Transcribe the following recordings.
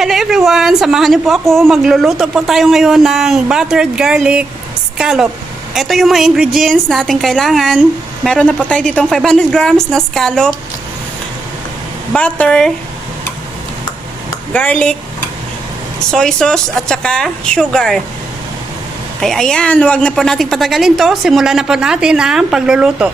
Hello everyone! Samahan niyo po ako. Magluluto po tayo ngayon ng buttered garlic scallop. Ito yung mga ingredients na ating kailangan. Meron na po tayo ditong 500 grams na scallop, butter, garlic, soy sauce, at saka sugar. Kaya ayan, huwag na po nating patagalin to. Simulan na po natin ang pagluluto.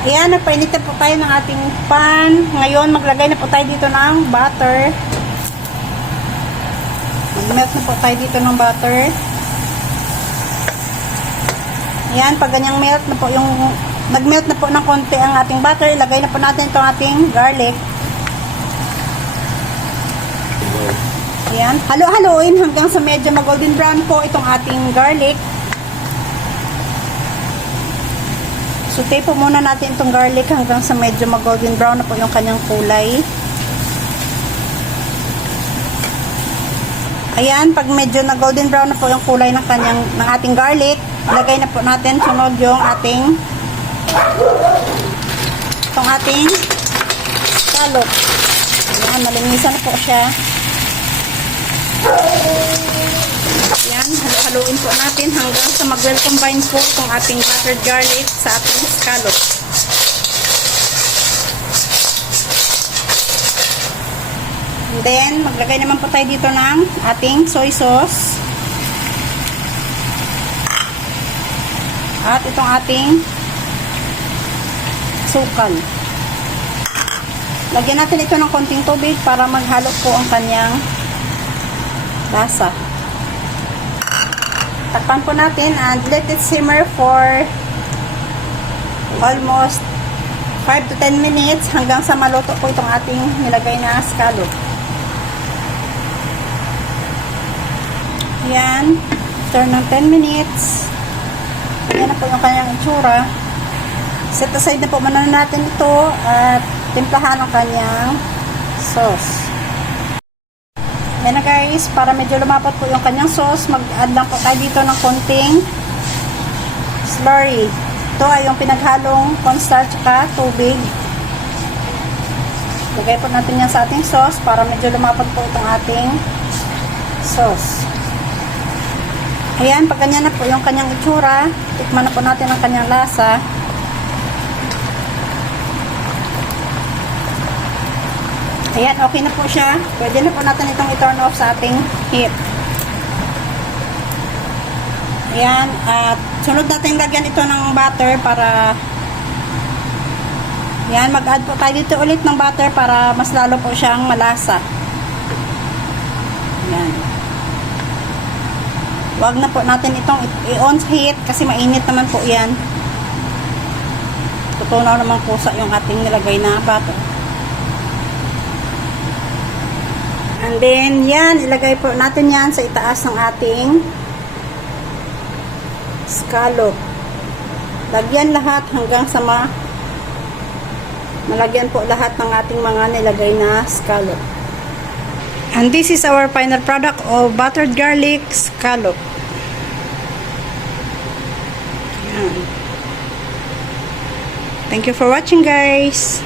Ayan, nagpainit na po tayo ng ating pan. Ngayon, maglagay na po tayo dito ng butter. Mag-melt na po tayo dito ng butter. Ayan, pag ganyang melt na po yung, nag-melt na po ng konti ang ating butter, ilagay na po natin itong ating garlic. Ayan, halo-haloin hanggang sa medyo mag-golden brown po itong ating garlic. Saute po muna natin itong garlic hanggang sa medyo mag-golden brown na po yung kanyang kulay. Ayan, pag medyo na-golden brown na po yung kulay ng ating garlic, ilagay na po natin sunod yung ating scallop. Ayan, malinisan na po siya. Ayan, halo-haloin po natin hanggang sa mag-well combine po itong ating buttered garlic sa ating scallop. And then, maglagay naman po tayo dito ng ating soy sauce. At itong ating sukal. Lagyan natin ito ng konting tubig para maghalo po ang kanyang lasa. Takpan po natin and let it simmer for almost 5 to 10 minutes hanggang sa maluto po itong ating nilagay na scallop. Ayan. After ng 10 minutes, ayan na po yung kanyang itsura. Set aside na po muna natin ito at timplahan ang kanyang sauce. Ayan na guys, para medyo lumapat po yung kanyang sauce, mag-add lang po tayo dito ng konting slurry. Ito ay yung pinaghalong cornstarch at tubig. Lagay po natin yan sa ating sauce para medyo lumapat po itong ating sauce. Ayan, pag ganyan na po yung kanyang itsura, tikman na po natin ang kanyang lasa. Ayan, okay na po siya. Pwede na po natin itong i-turn off sa ating heat. Ayan, at sunod natin lagyan ito ng butter para ayan, mag-add po tayo dito ulit ng butter para mas lalo po siyang malasa. Ayan. Huwag na po natin itong i-on sa heat kasi mainit naman po yan. Tutunaw naman po sa yung ating nilagay na butter. And then, yan, ilagay po natin yan sa itaas ng ating scallop. Lagyan lahat hanggang sa malagyan po lahat ng ating mga nilagay na scallop. And this is our final product of buttered garlic scallop. Yan. Thank you for watching guys.